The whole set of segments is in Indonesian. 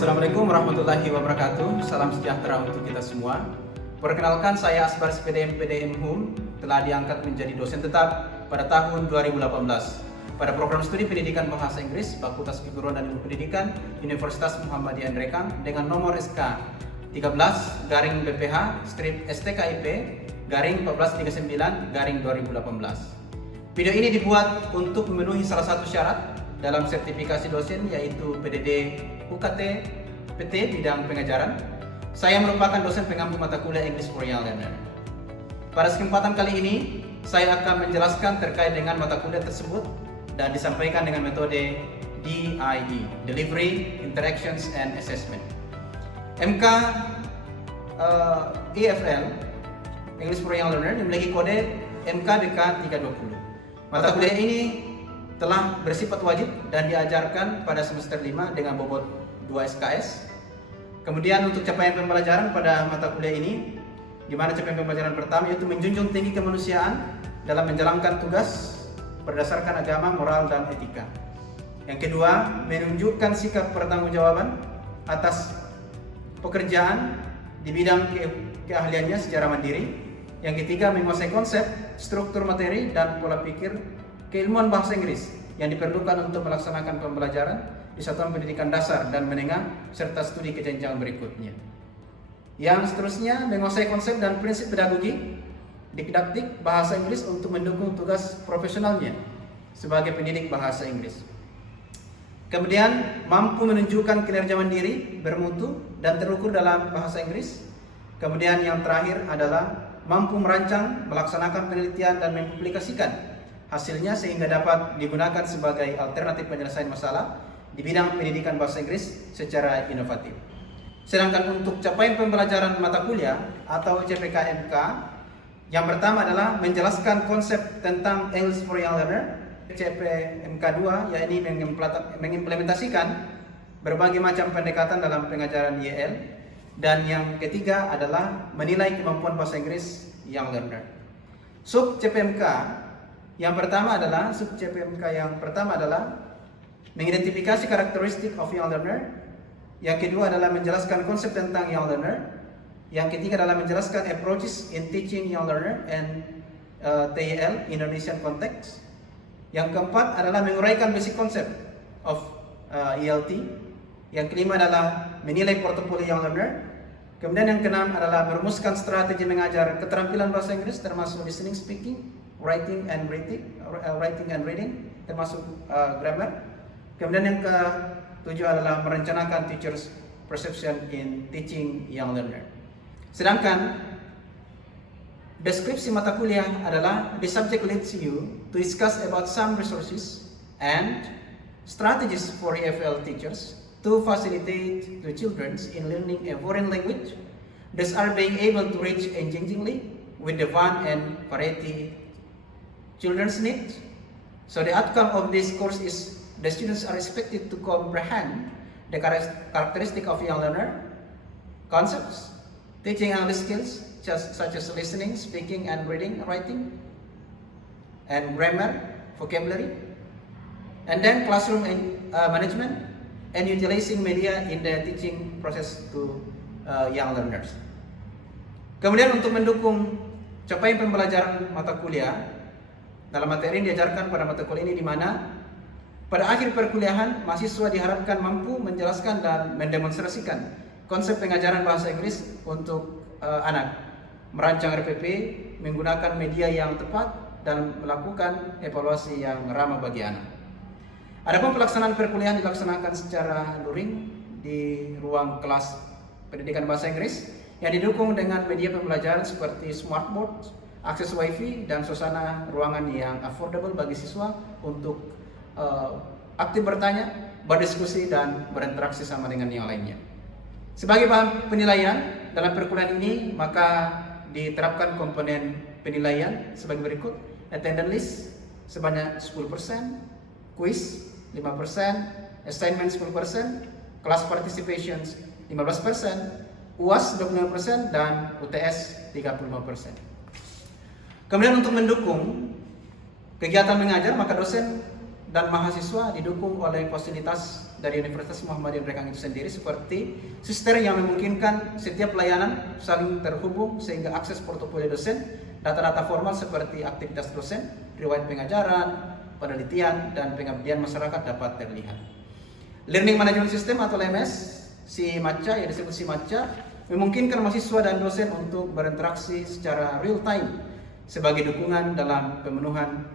Assalamualaikum warahmatullahi wabarakatuh. Salam sejahtera untuk kita semua. Perkenalkan, saya Asbar SPDM PDM HUM telah diangkat menjadi dosen tetap pada tahun 2018 pada program studi pendidikan bahasa Inggris Fakultas Keguruan dan Ilmu Pendidikan Universitas Muhammadiyah Nrekang dengan nomor SK 13-BPH-STKIP-1439-2018. Video ini dibuat untuk memenuhi salah satu syarat dalam sertifikasi dosen, yaitu PDD UKT PT bidang pengajaran. Saya merupakan dosen pengampu mata kuliah English for Young Learner. Pada kesempatan kali ini, saya akan menjelaskan terkait dengan mata kuliah tersebut dan disampaikan dengan metode DIE, Delivery, Interactions, and Assessment. MK EFL, English for Young Learner, memiliki kode MKBK 320. Mata kuliah ini telah bersifat wajib dan diajarkan pada semester 5 dengan bobot 2 SKS. Kemudian untuk capaian pembelajaran pada mata kuliah ini, di mana capaian pembelajaran pertama yaitu menjunjung tinggi kemanusiaan dalam menjalankan tugas berdasarkan agama, moral, dan etika. Yang kedua, menunjukkan sikap pertanggungjawaban atas pekerjaan di bidang keahliannya secara mandiri. Yang ketiga, menguasai konsep, struktur materi, dan pola pikir keilmuan bahasa Inggris yang diperlukan untuk melaksanakan pembelajaran di satuan pendidikan dasar dan menengah serta studi ke jenjang berikutnya. Yang seterusnya, menguasai konsep dan prinsip pedagogi didaktik bahasa Inggris untuk mendukung tugas profesionalnya sebagai pendidik bahasa Inggris. Kemudian, mampu menunjukkan kinerja mandiri, bermutu, dan terukur dalam bahasa Inggris. Kemudian yang terakhir adalah mampu merancang, melaksanakan penelitian, dan mempublikasikan hasilnya sehingga dapat digunakan sebagai alternatif penyelesaian masalah di bidang pendidikan bahasa Inggris secara inovatif. Sedangkan untuk capaian pembelajaran mata kuliah atau CPKMK, yang pertama adalah menjelaskan konsep tentang English for Young Learner. CPMK 2 yakni mengimplementasikan berbagai macam pendekatan dalam pengajaran YL. Dan yang ketiga adalah menilai kemampuan bahasa Inggris Young Learner. Sub CPMK yang pertama adalah mengidentifikasi karakteristik of young learner. Yang kedua adalah menjelaskan konsep tentang young learner. Yang ketiga adalah menjelaskan approaches in teaching young learner and TEL Indonesian context. Yang keempat adalah menguraikan basic concept of ELT. Yang kelima adalah menilai portofolio young learner. Kemudian yang keenam adalah merumuskan strategi mengajar keterampilan bahasa Inggris termasuk listening, speaking, writing and reading, termasuk grammar. Kemudian yang ketujuh adalah merencanakan teachers' perception in teaching young learner. Sedangkan deskripsi mata kuliah adalah the subject leads you to discuss about some resources and strategies for EFL teachers to facilitate the children in learning a foreign language, thus are being able to reach engagingly with the fun and variety children's needs. So the outcome of this course is the students are expected to comprehend the characteristic of young learner, concepts, teaching English skills such as listening, speaking, and reading, writing, and grammar, vocabulary, and then classroom management and utilizing media in the teaching process to young learners. Kemudian untuk mendukung capaian pembelajaran mata kuliah, dalam materi yang diajarkan pada mata kuliah ini di mana pada akhir perkuliahan mahasiswa diharapkan mampu menjelaskan dan mendemonstrasikan konsep pengajaran bahasa Inggris untuk anak, merancang RPP menggunakan media yang tepat dan melakukan evaluasi yang ramah bagi anak. Adapun pelaksanaan perkuliahan dilaksanakan secara luring di ruang kelas pendidikan bahasa Inggris yang didukung dengan media pembelajaran seperti smartboard, akses wifi, dan suasana ruangan yang affordable bagi siswa untuk aktif bertanya, berdiskusi, dan berinteraksi sama dengan yang lainnya. Sebagai bahan penilaian dalam perkuliahan ini, maka diterapkan komponen penilaian sebagai berikut: attendance list sebanyak 10%, quiz 5%, assignment 10%, class participation 15%, UAS 25%, dan UTS 35%. Kemudian untuk mendukung kegiatan mengajar, maka dosen dan mahasiswa didukung oleh fasilitas dari Universitas Muhammadiyah Rekang itu sendiri, seperti sistem yang memungkinkan setiap pelayanan saling terhubung sehingga akses portofolio dosen, data-data formal seperti aktivitas dosen, riwayat pengajaran, penelitian, dan pengabdian masyarakat dapat terlihat. Learning Management System atau LMS, si MACA yang disebut si MACA, memungkinkan mahasiswa dan dosen untuk berinteraksi secara real time sebagai dukungan dalam pemenuhan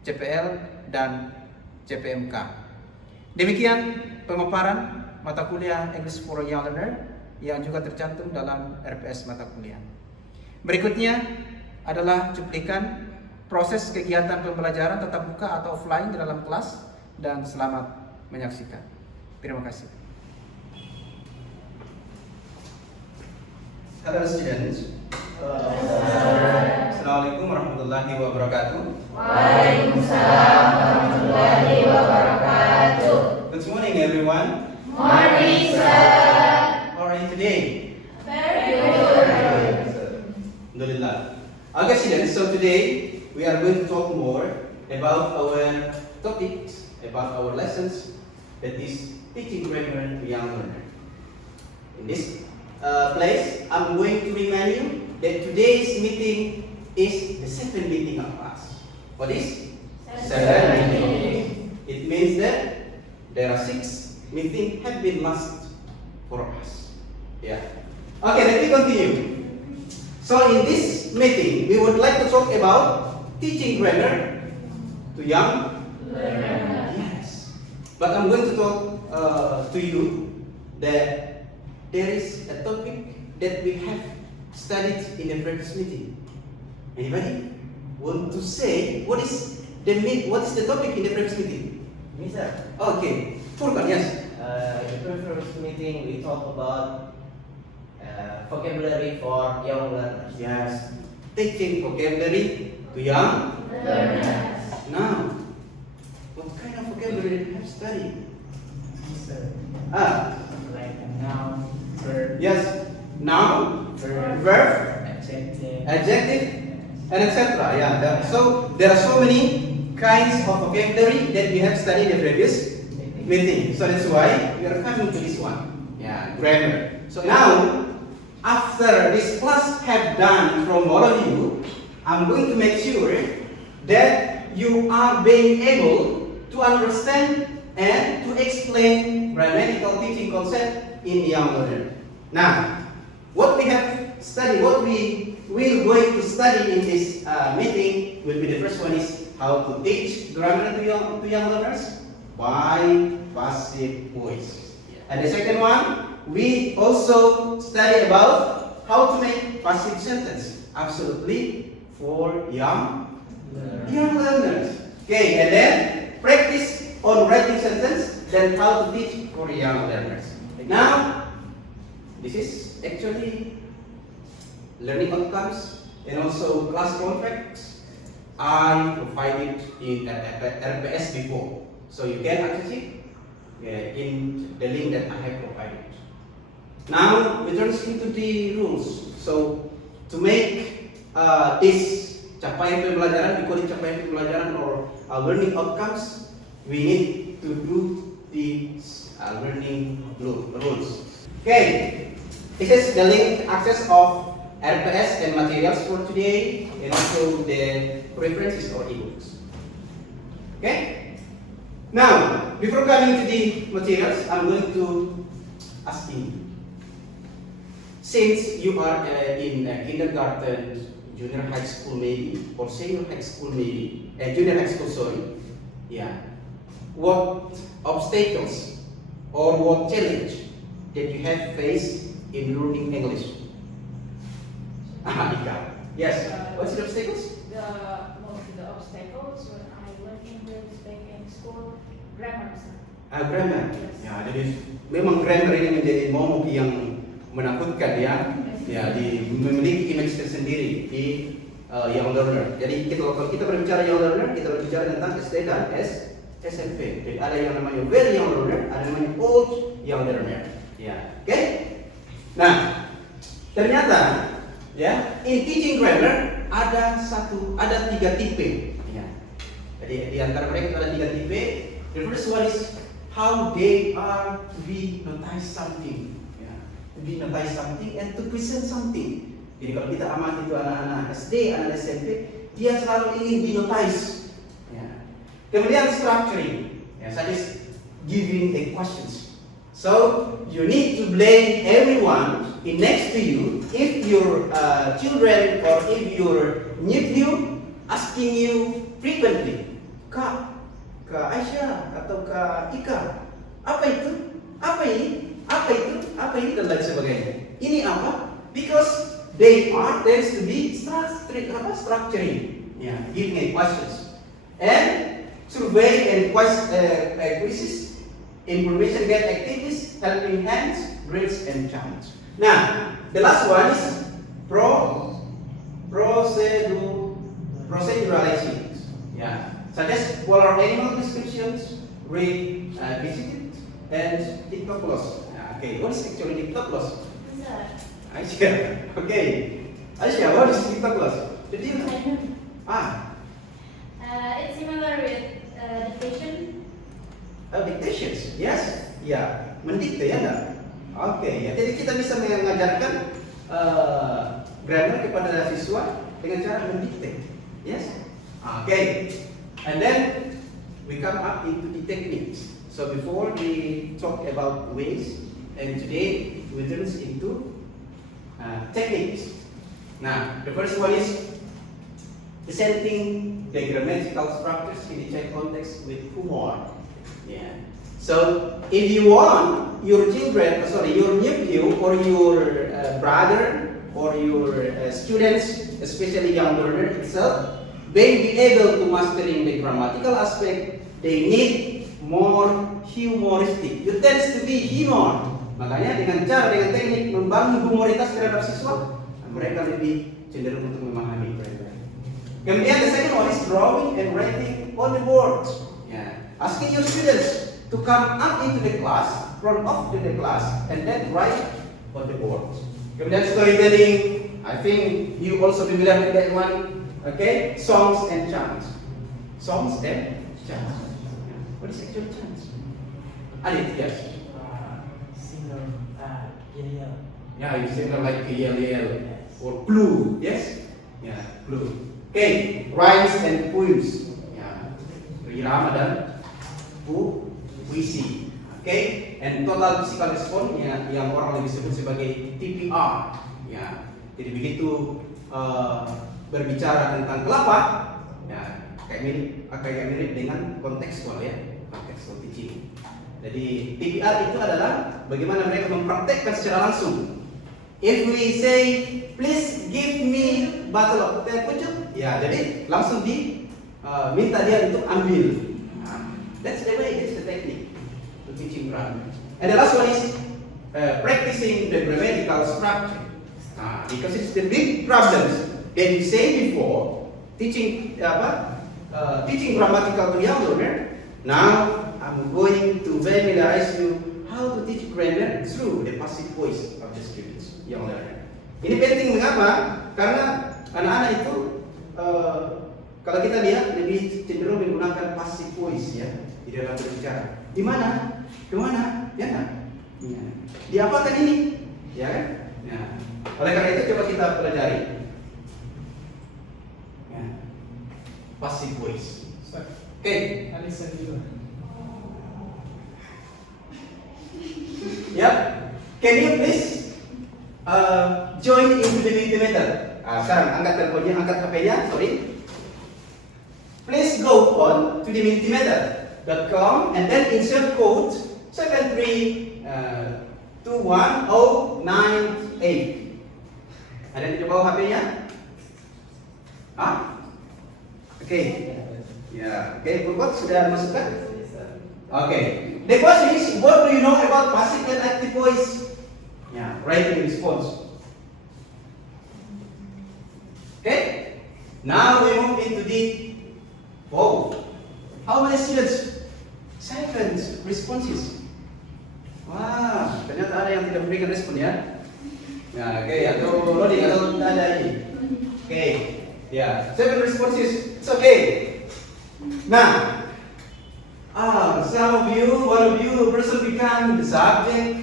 CPL dan CPMK. Demikian pemaparan mata kuliah English for Young Learner yang juga tercantum dalam RPS mata kuliah. Berikutnya adalah cuplikan proses kegiatan pembelajaran tatap muka atau offline di dalam kelas, dan selamat menyaksikan. Terima kasih. Hello students. Assalamualaikum warahmatullahi wabarakatuh. Waalaikumsalam warahmatullahi wabarakatuh. Good morning everyone. Morning, sir. How are you today? Very good. Alhamdulillah. Okay students, so today we are going to talk more about our topics, about our lessons, that is teaching grammar to young learner. In this place, I'm going to remind you that today's meeting is the 7th meeting of us. What is? 7 meetings. It means that there are 6 meetings have been lost for us. Yeah. Okay, let me continue. So in this meeting, we would like to talk about teaching grammar to young learners. Yes. But I'm going to talk to you that there is a topic that we have studied in a previous meeting. Anybody want to say what is the topic in the previous meeting? Me, sir. Okay, Furkan, yes. In the first meeting, we talked about vocabulary for young learners. Yes, teaching vocabulary to young. Learners. Now, what kind of vocabulary do you have studied? Sir. Ah, Like noun, verb, yes, noun, verb, verb, adjective, adjective, and etc. Yeah. So there are so many kinds of vocabulary that we have studied in the previous meeting. So that's why we are coming to this one. Yeah, grammar. So now, after this class have done from all of you, I'm going to make sure that you are being able to understand and to explain grammatical teaching concept in young learner. Now, what we have studied, what we will going to study in this meeting will be the first one is how to teach grammar to young learners by passive voice. And the second one, we also study about how to make passive sentence absolutely for young learners. Okay, and then practice on writing sentence, then how to teach for young learners. Now, this is actually learning outcomes and also class contracts I provided in RPS before. So you can access it in the link that I have provided. Now we turn into the rules. So to make this capaian pembelajaran, we call it capaian pembelajaran or learning outcomes, we need to do these learning rules. Okay, this is the link access of RPS and materials for today, and also the references or ebooks. Okay. Now, before coming to the materials, I'm going to ask you. Since you are in kindergarten, junior high school maybe, or senior high school maybe, junior high school, sorry, yeah. What obstacles or what challenge that you have faced in learning English? Ika. Yes. What's the obstacles? Most of the obstacles when I learn English back in school, grammar, sir. Grammar. Yes. Ya, jadi memang grammar ini menjadi momok yang menakutkan ya. Ya, memiliki image tersendiri di young learner. Jadi kalau kita berbicara young learner, kita berbicara tentang SD dan SMP. Jadi ada yang namanya very young learner, ada yang namanya old young learner. Ya, oke? Nah, ternyata ya, in teaching grammar ada 3 tipe. Ya. Jadi di antara mereka ada 3 tipe. The first one is how they are to be notice something, ya. To be notice something and to present something. Jadi kalau kita amati itu anak-anak SD, anak SMP, dia selalu ingin di notice. Ya. Kemudian structuring, ya, such as giving a questions. So you need to blame everyone in next to you if your children or if your nephew asking you frequently, Kak Aisyah atau Kak Ika, apa itu? Apa ini? Apa itu? Apa ini? Dan lain sebagainya. Ini apa? Because they tends to be structuring, yeah, giving a questions and survey and quizzes, information get activities, helping hands, drills and challenge. Now, the last one is proceduralizing, yeah, such as polar animal descriptions, read, visited, and dictoplos. Okay, what is actually dictoplos? Aisyah, okay. Aisyah, what is dictoplos? Did you know? It's similar with dictation. Dictations, yes, ya, mendikte ya enggak? Oke, ya, jadi kita bisa mengajarkan grammar kepada siswa dengan cara mendikte, yes? Okay, and then we come up into the techniques. So before we talk about ways, and today we turn into techniques. Now, the first one is presenting the grammatical structures in the child context with humor. Yeah. So, if you want your children, your nephew or your brother or your students, especially young learner itself, they be able to mastering the grammatical aspect, they need more humoristic. You tends to be humor. Makanya dengan teknik membangun humoritas terhadap siswa, mereka lebih cenderung untuk memahami mereka. Kemudian the second one is drawing and writing on the board. Yeah. Asking your students to come up into the class, front of the class, and then write on the board. Kemudian storytelling, I think you also familiar with that one. Okay, songs and chants. Songs and chants. What is actual chants? Adit, yes. Singer, yell. Yeah, you sing like yell or clue, yes? Yeah, clue. Okay, rhymes and poems. Yeah, irama dan puisi. Okay, and total physical response yang orang lebih sebut sebagai TPR. Ya, jadi begitu berbicara tentang kelapa, ya kayak mirip dengan kontekstual ya, kontekstual teaching. Jadi TPR itu adalah bagaimana mereka mempraktekkan secara langsung. If we say, please give me bottle of teh pucuk, ya jadi langsung minta dia untuk ambil. That's the way, that's the technique to teaching grammar. And the last one is practicing the grammatical structure. Because it's the big problems that we say before, teaching grammatical to young learner. Now I'm going to familiarize you how to teach grammar through the passive voice of the students, young learner. Ini penting mengapa? Karena anak-anak itu kalau kita lihat lebih cenderung menggunakan passive voice ya di dalam berbicara. Di mana? Kemana? Ya kan? Ya. Diapakan ini? Ya kan? Ya. Oleh karena itu coba kita pelajari. Ya. Passive voice. Oke. Alisa dulu. Ya. Can you please join into the Mentimeter? Sekarang angkat teleponnya, angkat HP-nya, sorry. Please go on to the Mentimeter.com and then insert code 7321098. Ada di bawah HP-nya? Oke. Ya, oke, Purwat sudah masukkan? Oke. The question is, what do you know about passive and active voice? Ya, writing response. Okay. Now we move into the how many students? 7 responses. Wah, ternyata ada yang tidak memberikan respon ya. Nah, oke, atau loading atau tidak ada ini. Oke, ya, 7 responses. It's okay. Nah, some of you, one of you, person become the subject,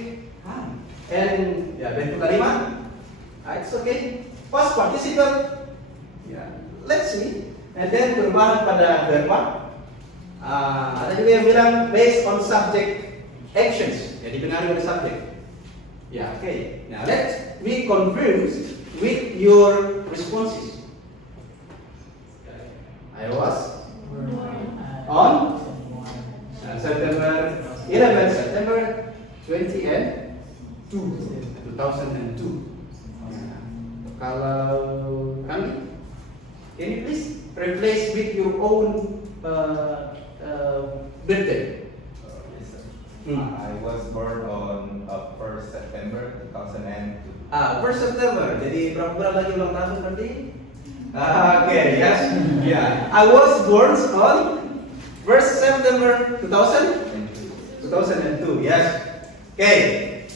and ya bentuk kalimat, it's okay. Past participle, ya, let's see. And then berbahan pada verba. Ada juga yang bilang based on subject actions, ya dipengaruhi oleh subject. Ya, okay. Now let's be confused with your responses. I was on September 11 September 2002. Kalau kami, can you please replace with your own birthday? I was born on 1st September 2002. 1st September. Jadi berapa bulan lagi ulang tahun berarti? Okay, yes. Yeah. I was born on 1st September 2002. Yes. Okay.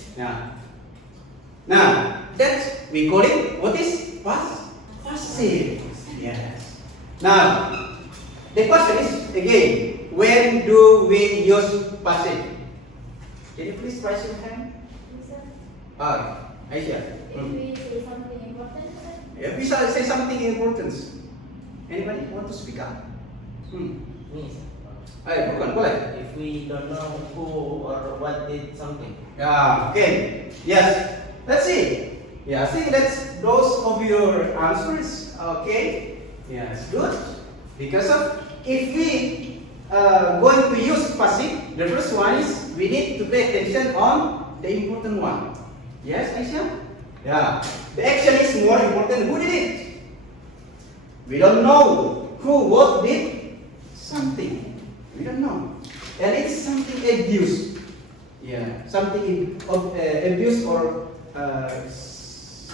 Now, that we call it what is passive. Yes. Now, the question is again, when do we use passive? Can you please raise your hand? Aisyah. If we say something important, Yeah, bisa say something important. Anybody want to speak up? Me. Ayo, bukan, boleh. If we don't know who or what did something. Yeah, okay. Yes. Let's see. Yeah, I think that's those of your answers. Okay. Yes, good. Because of if we going to use passive, the first one is we need to pay attention on the important one. Yes, Aisyah? Yeah. The action is more important. Who did it? We don't know who what did something. We don't know. And it's something abuse. Yeah, something of abuse or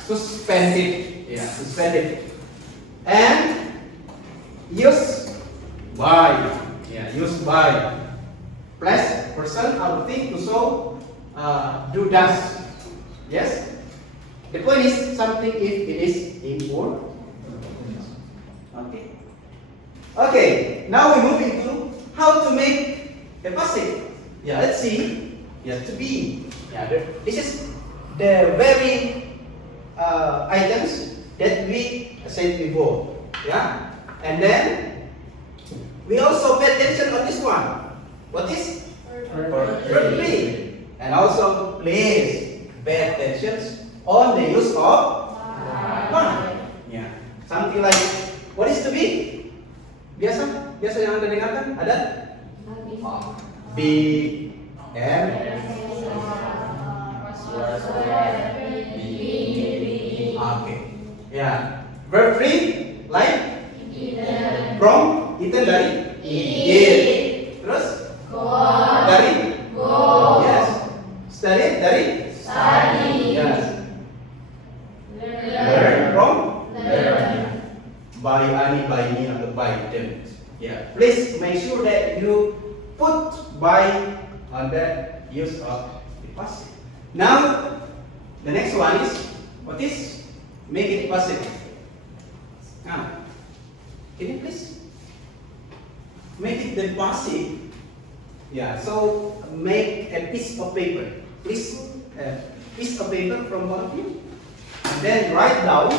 suspended. Yeah, suspended. And use by. Yeah, use by. Plus person or thing to show do does. Yes. The point is something if it is important. Okay. Okay. Now we move into how to make a passive. Yeah. Let's see. Yeah. To be. Yeah. This is the very items that we said before. Yeah. And then we also pay attention on this one. What is? Verb 3. And also please pay attention on the use of one. Yeah. Something like what is to be? Biasa yang Anda dengarkan ada be and okay. Yeah. Verb 3 like from eaten dari eat. Terus dari yes. Study dari yes. Learn from by ani, by me, atau by them. Yeah. Please make sure that you put by on the use of the passive. Now, the next one is what is make it passive. Now, can you please make it the passive? Yeah. So make a piece of paper. Please, piece of paper from one of you. And then write down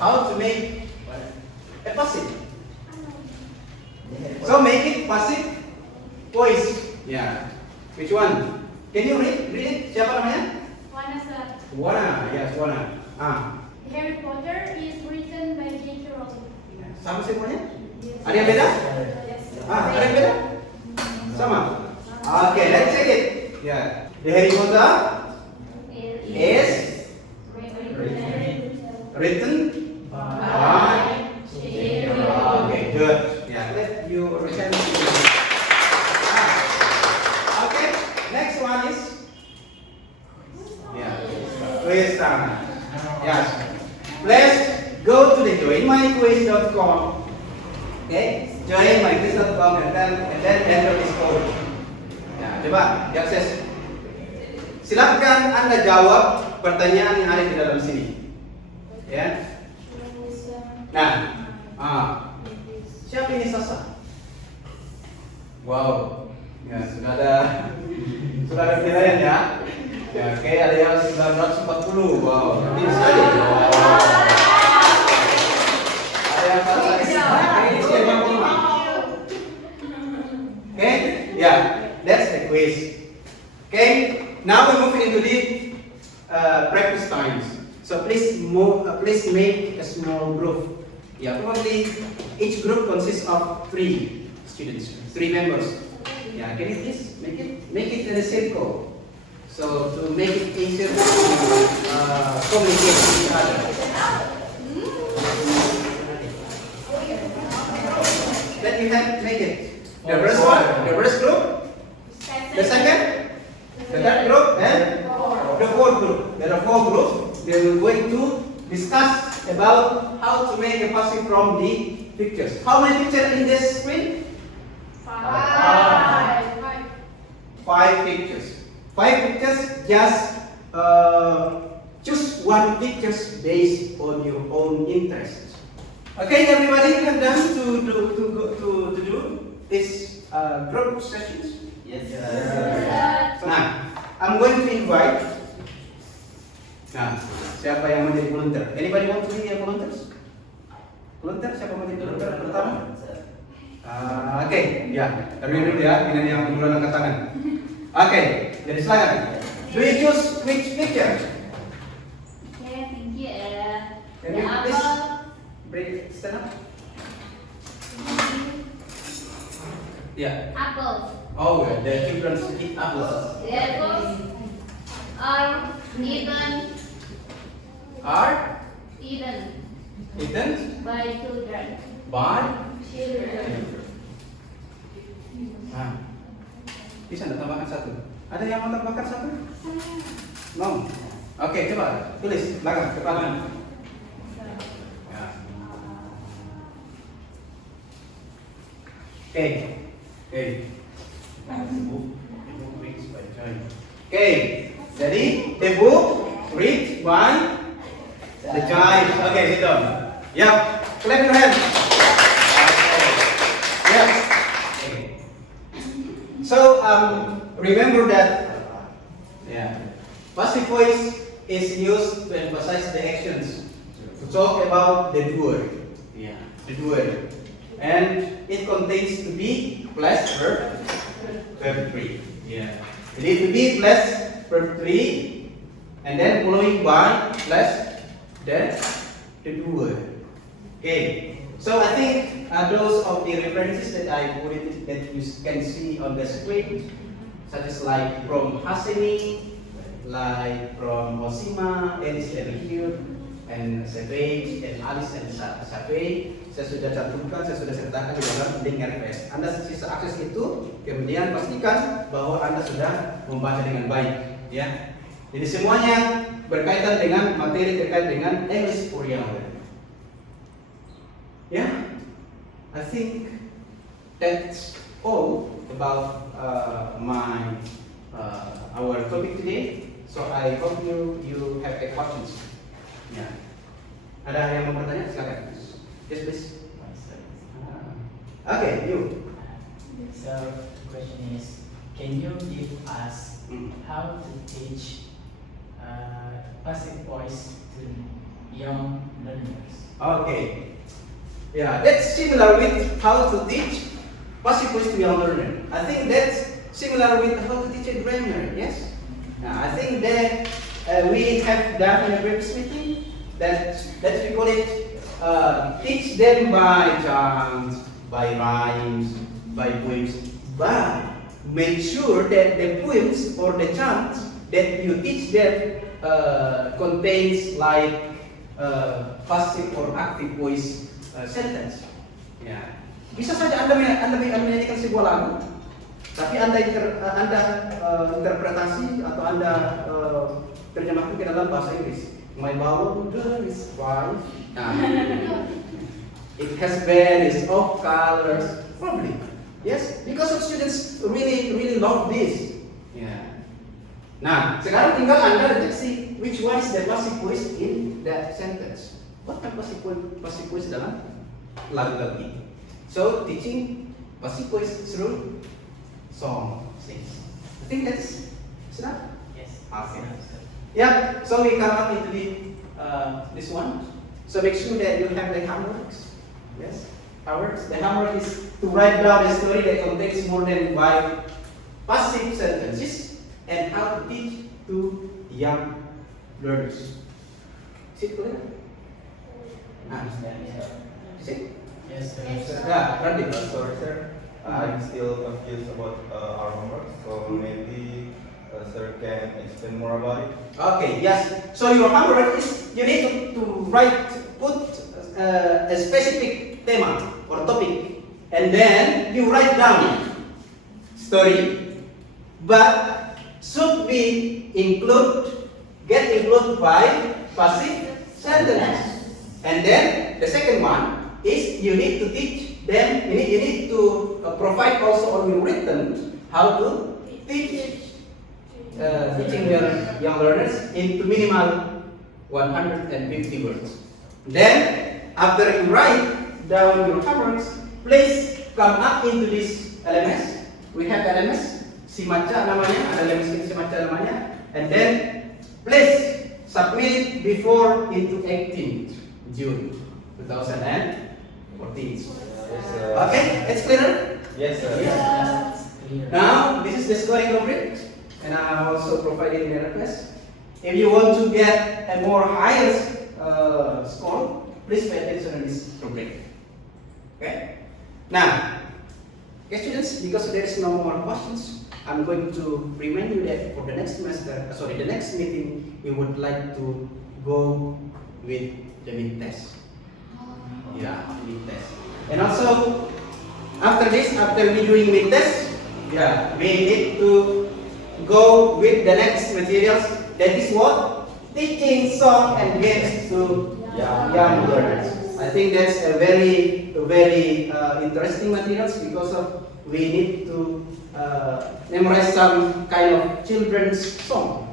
how to make a passive. So make it passive voice. Yeah. Which one? Can you read? Read it. Siapa namanya? Wana. Yes, Wana. Harry Potter is written by J.K. Rowling. Sama semuanya? Ada yang beda? Ada yang beda? Sama. Okay, let's check it. Yeah. The Harry Potter is written by J.K. Rowling. Okay, good. Yeah, let you return. Okay, next one is quiz time. Yes. Let's go to the joinmyquiz.com. Okay, joinmyquiz.com and then enter this code. Ya, coba diakses. Silakan Anda jawab pertanyaan yang ada di dalam sini. Ya. Nah, siapa ini Sasa? Wow. Ya, sudah ada penilaian ya. Ya, oke, ada yang 940. Wow, tinggi sekali. Wow. Ada yang 495. Okay, yeah, that's the quiz. Okay, now we're moving into the practice times. So please make a small group. Yeah, probably each group consists of 3 students, 3 members. Yeah, can you please make it in a circle? So to make it easier to communicate with each other. Then you have make it. The first one, the first group, the second, the third group, and the fourth group. There are 4 groups. They will going to discuss about how to make a puzzle from the pictures. How many pictures in this screen? 5 pictures. 5 pictures. Just choose 1 picture based on your own interest. Okay, everybody, you have done to do this group sessions. Yes. Nah, I'm going to invite. Nah, siapa yang mau jadi volunteer? Anybody want to be a volunteer? Volunteer, siapa mau jadi volunteer pertama? Oke, ya, terima dulu ya. Ini yang duluan angkat tangan. Oke, jadi silakan. Do you choose which picture? Okay, thank you. Can you please stand up? Yeah. Apple. Oh, the children eat apples. The apples are eaten Eaten by children. by. Nah, bisa nggak tambahkan 1? Ada yang mau tambahkan 1? No. Oke, coba tulis belakang ke kanan. Ya. Oke. Jadi the book read by the child. Okay, sit down. Yep, clap your hands. Yes. So remember that passive voice is used to emphasize the actions, to talk about the doer. The doer. And it contains to be plus verb 3. It is to be plus verb 3 and then following by plus the doer. Okay. So I think those of the references that I put it, that you can see on the screen, such as like from Hasemi, like from Osima, Elis here, and Savage, and Alice and Savage, saya sudah cantumkan, saya sudah sertakan di dalam link RPS. Anda sisa akses itu, kemudian pastikan bahwa Anda sudah membaca dengan baik, ya. Jadi semuanya berkaitan dengan materi terkait dengan English for Young Learners. Yeah, I think that's all about our topic today. So I hope you have a questions. Yeah. Ada yang mau bertanya? Silakan. Yes, please. Okay, you. So the question is, can you give us how to teach passive voice to young learners? Okay. Yeah, that's similar with how to teach passive voice to young learner. I think that's similar with how to teach a grammar. Yes. I think that we have done in a previous meeting that we call it teach them by chants, by rhymes, by poems. But make sure that the poems or the chants that you teach them contains like passive or active voice sentence. Ya. Bisa saja Anda menyanyikan sebuah lagu, tapi Anda interpretasi atau Anda terjemahkan ke dalam bahasa Inggris. My boulder is white. It has varies of colors. Probably. Yes, because of students really love this. Yeah. Nah, sekarang tinggal Anda deteksi which one is the passive voice in that sentence. What are passive voice dalam lagu-lagu ini? So teaching passive voice through song 6. I think that's enough. Yes. Okay. Sir. Yeah, so we come up into this one. So make sure that you have the homeworks. Yes, homeworks. The homework is to write down a story that contains more than 5 passive sentences and how to teach to young learners. Is it clear? Is it? Yes, sir. Yes, sir. Yeah, Randy. Sorry, sir. I'm still confused about our homework, so maybe sir can explain more about it. Okay, yes. So your homework is you need to put a specific theme or topic, and then you write down story, but should be get include 5 passive sentences. And then the second one is you need to teach them. You need to provide also on your written how to teaching your young learners into minimal 150 words. Then, after you write down your homeworks, please come up into this LMS. We have LMS, Simaca namanya, ada LMS ini Simaca namanya. And then, please submit it before into 18th June 2014. Yes, sir. Okay, it's clear? Yes, sir. Yes. Clear. Now, this is the story complete, and I also provided in a request. If you want to get a more higher score, please pay attention to this rubric. Okay? Now, okay, students, because there is no more questions, I'm going to remind you that for the next the next meeting, we would like to go with the mid test. Yeah, mid test. And also, after we doing mid test, yeah, we need to go with the next materials. That is what? Teaching song and games to young learners. I think that's a very interesting materials because we need to memorize some kind of children's songs.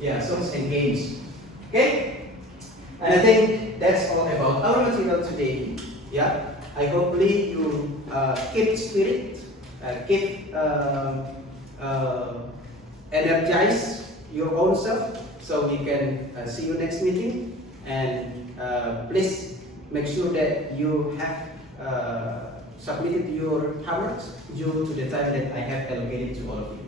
Yeah, songs and games. Okay? And I think that's all about our material today. Yeah, I hopefully you keep spirit, keep energize your own self, so we can see you next meeting. And please make sure that you have submitted your homeworks due to the time that I have allocated to all of you.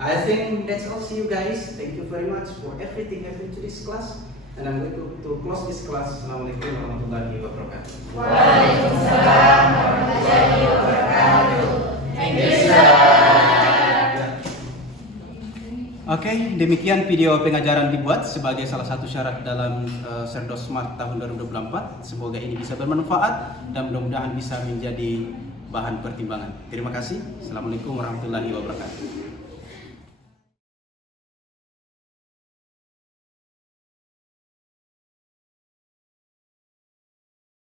I think that's all. See you guys. Thank you very much for everything happened to this class. And I'm going to close this class. Assalamualaikum warahmatullahi wabarakatuh. Waalaikumsalam warahmatullahi wabarakatuh. Thank you, sir. Oke, demikian video pengajaran dibuat sebagai salah satu syarat dalam Cerdos Smart tahun 2024. Semoga ini bisa bermanfaat dan mudah-mudahan bisa menjadi bahan pertimbangan. Terima kasih. Assalamualaikum warahmatullahi wabarakatuh.